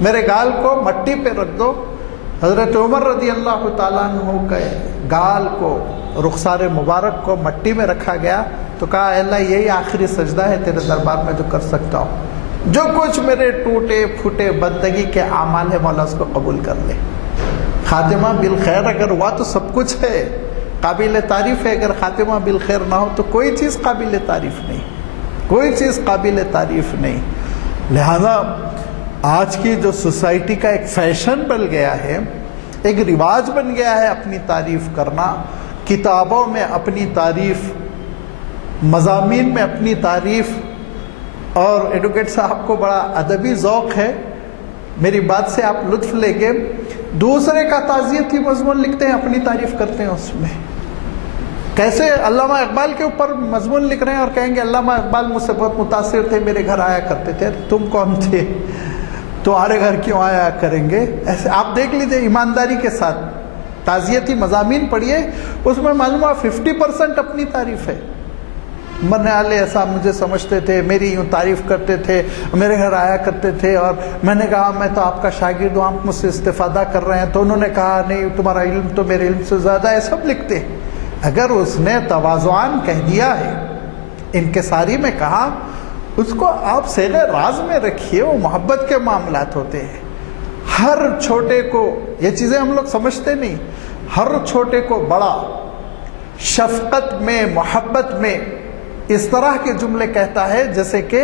میرے گال کو مٹی پہ رکھ دو۔ حضرت عمر رضی اللہ تعالیٰ عنہ کے گال کو، رخسار مبارک کو مٹی میں رکھا گیا تو کہا اے اللہ یہی آخری سجدہ ہے تیرے دربار میں جو کر سکتا ہوں، جو کچھ میرے ٹوٹے پھوٹے بندگی کے اعمال ہے مولا اس کو قبول کر لے۔ خاتمہ بالخیر اگر ہوا تو سب کچھ ہے، قابل تعریف ہے، اگر خاتمہ بالخیر نہ ہو تو کوئی چیز قابل تعریف نہیں، کوئی چیز قابل تعریف نہیں۔ لہذا آج کی جو سوسائٹی کا ایک فیشن بن گیا ہے، ایک رواج بن گیا ہے اپنی تعریف کرنا، کتابوں میں اپنی تعریف، مضامین میں اپنی تعریف، اور ایڈوکیٹ صاحب کو بڑا ادبی ذوق ہے، میری بات سے آپ لطف لیں گے، دوسرے کا تعزیتی مضمون لکھتے ہیں اپنی تعریف کرتے ہیں اس میں۔ کیسے علامہ اقبال کے اوپر مضمون لکھ رہے ہیں اور کہیں گے علامہ اقبال مجھ سے بہت متاثر تھے، میرے گھر آیا کرتے تھے۔ تم کون تھے؟ تمہارے گھر کیوں آیا کریں گے؟ ایسے آپ دیکھ لیجئے ایمانداری کے ساتھ تعزیتی مضامین پڑھیے، اس میں معلوم ہوا 50% اپنی تعریف ہے۔ مرنے والے ایسا مجھے سمجھتے تھے، میری یوں تعریف کرتے تھے، میرے گھر آیا کرتے تھے، اور میں نے کہا میں تو آپ کا شاگرد ہوں، آپ مجھ سے استفادہ کر رہے ہیں، تو انہوں نے کہا نہیں تمہارا علم تو میرے علم سے زیادہ ہے، سب لکھتے ہیں۔ اگر اس نے تواضعاً کہہ دیا ہے، انکساری میں کہا، اس کو آپ صیغہ راز میں رکھیے، وہ محبت کے معاملات ہوتے ہیں۔ ہر چھوٹے کو، یہ چیزیں ہم لوگ سمجھتے نہیں، ہر چھوٹے کو بڑا شفقت میں، محبت میں اس طرح کے جملے کہتا ہے جیسے کہ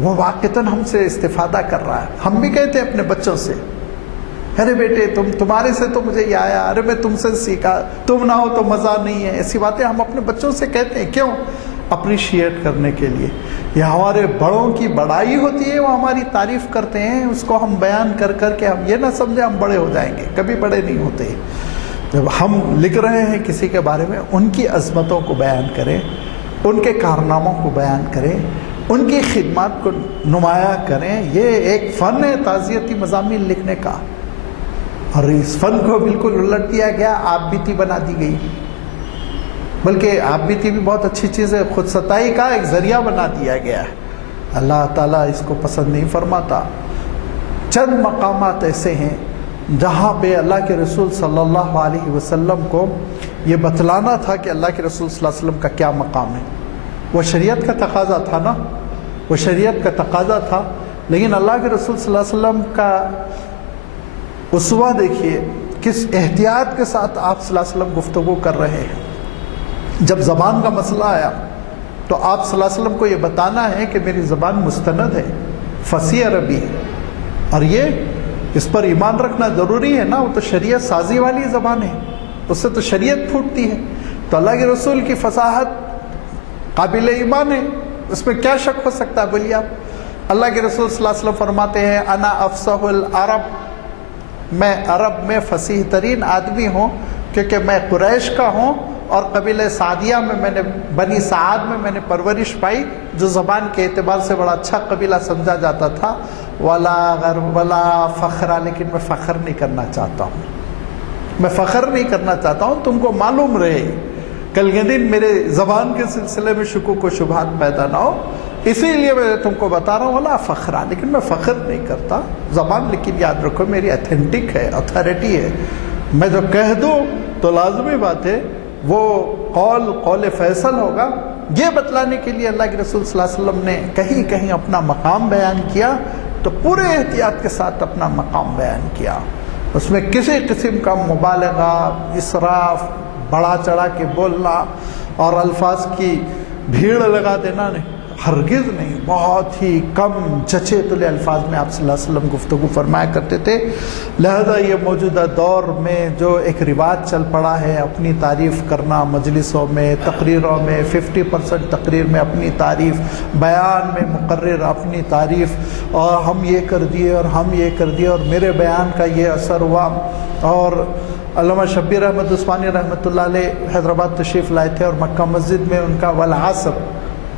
وہ واقعتاً ہم سے استفادہ کر رہا ہے۔ ہم بھی کہتے ہیں اپنے بچوں سے، ارے بیٹے تمہارے سے تو مجھے یہ آیا، ارے میں تم سے سیکھا، تم نہ ہو تو مزہ نہیں ہے۔ ایسی باتیں ہم اپنے بچوں سے کہتے ہیں، کیوں؟ اپریشیٹ کرنے کے لیے۔ یہ ہمارے بڑوں کی بڑائی ہوتی ہے، وہ ہماری تعریف کرتے ہیں، اس کو ہم بیان کر کر کے ہم یہ نہ سمجھیں ہم بڑے ہو جائیں گے، کبھی بڑے نہیں ہوتے۔ جب ہم لکھ رہے ہیں کسی کے بارے میں، ان کی عظمتوں کو بیان کریں، ان کے کارناموں کو بیان کریں، ان کی خدمات کو نمایاں کریں۔ یہ ایک فن ہے تعزیتی مضامین لکھنے کا، اور اس فن کو بالکل الٹ دیا گیا، آپ بیتی بنا دی گئی۔ بلکہ آپ بیتی بھی بہت اچھی چیز ہے، خود ستائی کا ایک ذریعہ بنا دیا گیا ہے۔ اللہ تعالیٰ اس کو پسند نہیں فرماتا۔ چند مقامات ایسے ہیں جہاں پہ اللہ کے رسول صلی اللہ علیہ وسلم کو یہ بتلانا تھا کہ اللہ کے رسول صلی اللہ علیہ وسلم کا کیا مقام ہے۔ وہ شریعت کا تقاضا تھا نا، وہ شریعت کا تقاضا تھا، لیکن اللہ کے رسول صلی اللہ علیہ وسلم کا اسوہ دیکھیے، کس احتیاط کے ساتھ آپ صلی اللہ علیہ وسلم گفتگو کر رہے ہیں۔ جب زبان کا مسئلہ آیا تو آپ صلی اللہ علیہ وسلم کو یہ بتانا ہے کہ میری زبان مستند ہے، فصیح عربی ہے، اور یہ اس پر ایمان رکھنا ضروری ہے نا، وہ تو شریعت سازی والی زبان ہے، اس سے تو شریعت پھوٹتی ہے۔ تو اللہ کے رسول کی فصاحت قابل ایمان ہے، اس میں کیا شک ہو سکتا ہے؟ بولیے آپ۔ اللہ کے رسول صلی اللہ علیہ وسلم فرماتے ہیں انا افصح العرب، میں عرب میں فصیح ترین آدمی ہوں، کیونکہ میں قریش کا ہوں اور قبیلہ سعدیہ میں میں نے بنی سعد میں نے پرورش پائی، جو زبان کے اعتبار سے بڑا اچھا قبیلہ سمجھا جاتا تھا۔ ولا فخرا، لیکن میں فخر نہیں کرنا چاہتا ہوں، میں فخر نہیں کرنا چاہتا ہوں، تم کو معلوم رہے کل کے دن میرے زبان کے سلسلے میں شکوک و شبہات پیدا نہ ہو، اسی لیے میں تم کو بتا رہا ہوں ولا فخرا، لیکن میں فخر نہیں کرتا زبان، لیکن یاد رکھو میری اتھینٹک ہے، اتھارٹی ہے، میں جو کہہ دوں تو لازمی بات ہے وہ قول فیصل ہوگا۔ یہ بتلانے کے لیے اللہ کے رسول صلی اللہ علیہ وسلم نے کہیں کہیں اپنا مقام بیان کیا تو پورے احتیاط کے ساتھ اپنا مقام بیان کیا، اس میں کسی قسم کا مبالغہ، اسراف، بڑا چڑھا کے بولنا اور الفاظ کی بھیڑ لگا دینا نہیں، ہرگز نہیں، بہت ہی کم جچے تلے الفاظ میں آپ صلی اللہ علیہ وسلم گفتگو فرمایا کرتے تھے۔ لہذا یہ موجودہ دور میں جو ایک رواج چل پڑا ہے اپنی تعریف کرنا، مجلسوں میں، تقریروں میں 50% تقریر میں اپنی تعریف، بیان میں مقرر اپنی تعریف، اور ہم یہ کر دیے اور ہم یہ کر دیے اور میرے بیان کا یہ اثر ہوا۔ اور علامہ شبیر احمد عثمانی رحمۃ اللہ علیہ حیدرآباد تشریف لائے تھے اور مکہ مسجد میں ان کا والعصر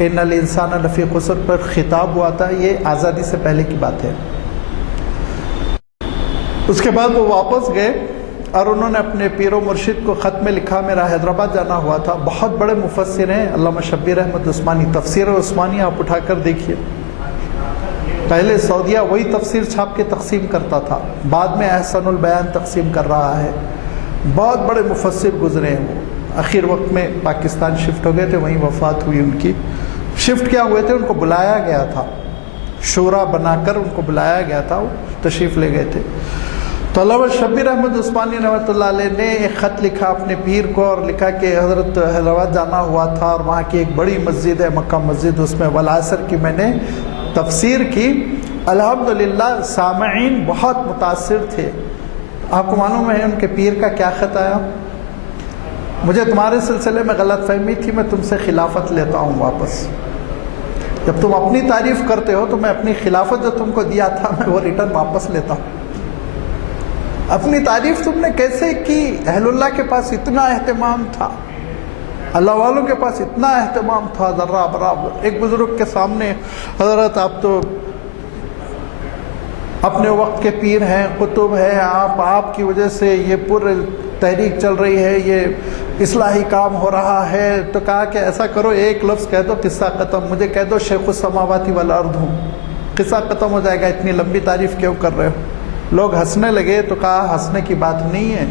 ان الانسان لفی خسر پر خطاب ہوا تھا، یہ آزادی سے پہلے کی بات ہے۔ اس کے بعد وہ واپس گئے اور انہوں نے اپنے پیر و مرشد کو خط میں لکھا، میرا حیدرآباد جانا ہوا تھا، بہت بڑے مفسر ہیں علامہ شبیر احمد عثمانی، تفسیر عثمانی آپ اٹھا کر دیکھیے، پہلے سعودیہ وہی تفسیر چھاپ کے تقسیم کرتا تھا، بعد میں احسن البیان تقسیم کر رہا ہے، بہت بڑے مفسر گزرے ہیں وہ، آخر وقت میں پاکستان شفٹ ہو گئے تھے، وہیں وفات ہوئی ان کی۔ شفٹ کیا ہوئے تھے، ان کو بلایا گیا تھا، شورا بنا کر ان کو بلایا گیا تھا، وہ تشریف لے گئے تھے۔ تو علامہ شبیر احمد عثمانی رحمۃ اللہ علیہ نے ایک خط لکھا اپنے پیر کو اور لکھا کہ حضرت حیدرآباد جانا ہوا تھا اور وہاں کی ایک بڑی مسجد ہے مکہ مسجد، اس میں والعصر کی میں نے تفسیر کی، الحمدللہ سامعین بہت متاثر تھے۔ آپ کو معلوم ہے ان کے پیر کا کیا خط آیا؟ مجھے تمہارے سلسلے میں غلط فہمی تھی، میں تم سے خلافت لیتا ہوں واپس، جب تم اپنی تعریف کرتے ہو تو میں اپنی خلافت جو تم کو دیا تھا میں وہ ریٹرن واپس لیتا ہوں۔ اپنی تعریف تم نے کیسے کی؟ اہل اللہ کے پاس اتنا اہتمام تھا، اللہ والوں کے پاس اتنا اہتمام تھا ذرہ برابر۔ ایک بزرگ کے سامنے حضرت آپ تو اپنے وقت کے پیر ہیں، قطب ہیں، آپ کی وجہ سے یہ پورے تحریک چل رہی ہے، یہ اصلاحی کام ہو رہا ہے، تو کہا کہ ایسا کرو ایک لفظ کہہ دو قصہ ختم، مجھے کہہ دو شیخ السماوات والارض ہوں، قصہ ختم ہو جائے گا، اتنی لمبی تعریف کیوں کر رہے ہو؟ لوگ ہنسنے لگے تو کہا ہنسنے کی بات نہیں ہے،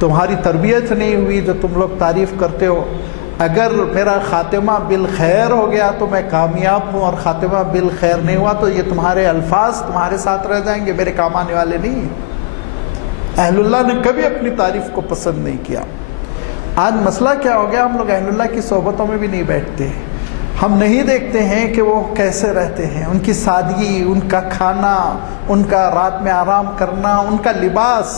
تمہاری تربیت نہیں ہوئی جو تم لوگ تعریف کرتے ہو، اگر میرا خاتمہ بالخیر ہو گیا تو میں کامیاب ہوں، اور خاتمہ بالخیر نہیں ہوا تو یہ تمہارے الفاظ تمہارے ساتھ رہ جائیں گے، میرے کام آنے والے نہیں ہیں۔ اہل اللہ نے کبھی اپنی تعریف کو پسند نہیں کیا۔ آج مسئلہ کیا ہو گیا، ہم لوگ اہل اللہ کی صحبتوں میں بھی نہیں بیٹھتے، ہم نہیں دیکھتے ہیں کہ وہ کیسے رہتے ہیں، ان کی سادگی، ان کا کھانا، ان کا رات میں آرام کرنا، ان کا لباس۔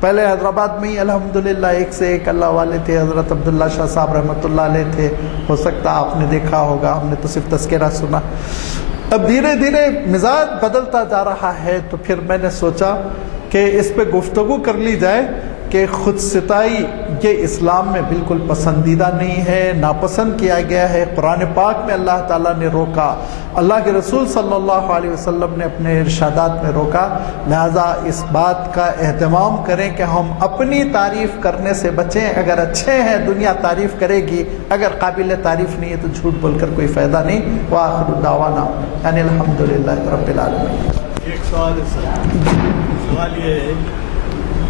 پہلے حیدرآباد میں ہی الحمدللہ ایک سے ایک اللہ والے تھے، حضرت عبداللہ شاہ صاحب رحمۃ اللہ علیہ تھے، ہو سکتا آپ نے دیکھا ہوگا، ہم نے تو صرف تذکرہ سنا۔ اب دھیرے دھیرے مزاج بدلتا جا رہا ہے، تو پھر میں نے سوچا کہ اس پہ گفتگو کر لی جائے کہ خود ستائی یہ اسلام میں بالکل پسندیدہ نہیں ہے، ناپسند کیا گیا ہے، قرآن پاک میں اللہ تعالیٰ نے روکا، اللہ کے رسول صلی اللہ علیہ وسلم نے اپنے ارشادات میں روکا، لہذا اس بات کا اہتمام کریں کہ ہم اپنی تعریف کرنے سے بچیں، اگر اچھے ہیں دنیا تعریف کرے گی، اگر قابل تعریف نہیں ہے تو جھوٹ بول کر کوئی فائدہ نہیں۔ وآخر دعوانا ان الحمدللہ رب العالمین۔ ایک سوال یہ ہے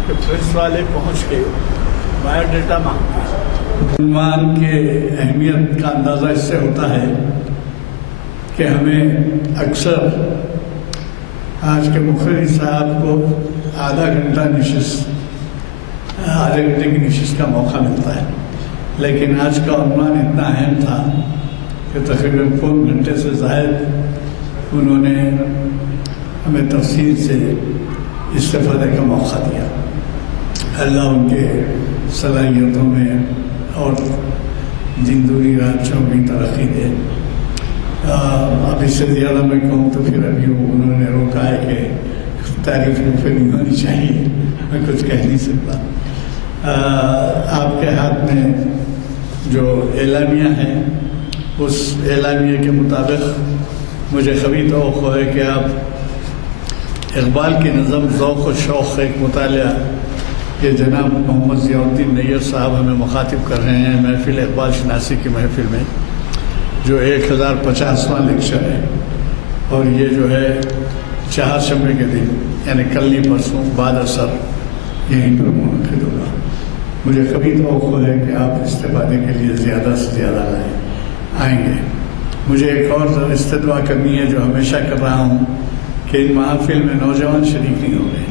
کہ پریس والے پہنچ کے بایو ڈیٹا مانگتے ہیں، عنوان کے اہمیت کا اندازہ اس سے ہوتا ہے کہ ہمیں اکثر آج کے مخرر صاحب کو آدھا گھنٹہ کی نشست کا موقع ملتا ہے، لیکن آج کا عنوان اتنا اہم تھا کہ تقریباً 4 گھنٹے سے زائد انہوں نے ہمیں تفصیل سے استفادے کا موقع دیا۔ اللہ ان کے صلاحیتوں میں اور دن دوری رات چوگنی ترقی دے۔ اب اس سے زیادہ میں کہوں تو پھر ابھی انہوں نے روکا ہے کہ تعریف پہ نہیں ہونی چاہیے، میں کچھ کہہ نہیں سکتا۔ آپ کے ہاتھ میں جو اعلامیہ ہے، اس اعلامیہ کے مطابق مجھے قوی توقع ہے کہ آپ اقبال کی نظم ذوق و شوق ایک مطالعہ، یہ جناب محمد ضیاء الدین نیّر صاحب ہمیں مخاطب کر رہے ہیں محفل اقبال شناسی کی محفل میں، جو 1050واں لیکچر ہے، اور یہ جو ہے چہارشنبے کے دن یعنی کل نہیں پرسوں بعد اثر یہیں پر منعقد ہوگا۔ مجھے کبھی توقع ہے کہ آپ استفادے کے لیے زیادہ سے زیادہ آئیں گے۔ مجھے ایک اور استدعا کرنی ہے جو ہمیشہ کر رہا ہوں کہ ان محافل میں نوجوان شریک نہیں ہو رہے،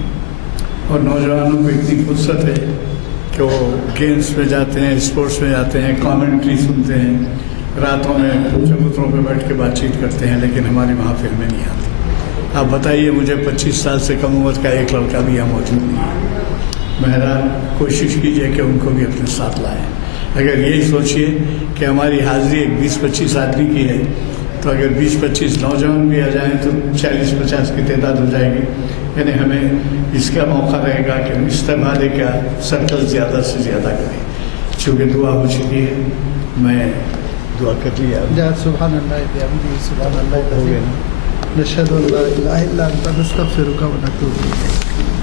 اور نوجوانوں کو اتنی فرصت ہے کہ وہ گیمز میں جاتے ہیں، اسپورٹس میں جاتے ہیں، کامنٹری سنتے ہیں، راتوں میں چبوتروں پہ بیٹھ کے بات چیت کرتے ہیں، لیکن ہماری محافل میں نہیں آتے۔ آپ بتائیے، مجھے 25 سال سے کم عمر کا ایک لڑکا بھی یہاں موجود نہیں ہے۔ مہربان کوشش کیجئے کہ ان کو بھی اپنے ساتھ لائیں۔ اگر یہی سوچئے کہ ہماری حاضری ایک 20-25 آدمی کی ہے، تو اگر 20-25 نوجوان بھی آ جائیں تو 40-50 کی تعداد ہو جائے گی، یعنی ہمیں اس کا موقع رہے گا کہ ہم استفادے کا سرکل زیادہ سے زیادہ کریں۔ چونکہ دعا ہو چکی ہے، میں دعا کر لیا۔ سبحان اللہ بحمدہ، سبحان اللہ العظیم، نشہد ان لا الہ الا انت نستغفرک و نتوب الیک۔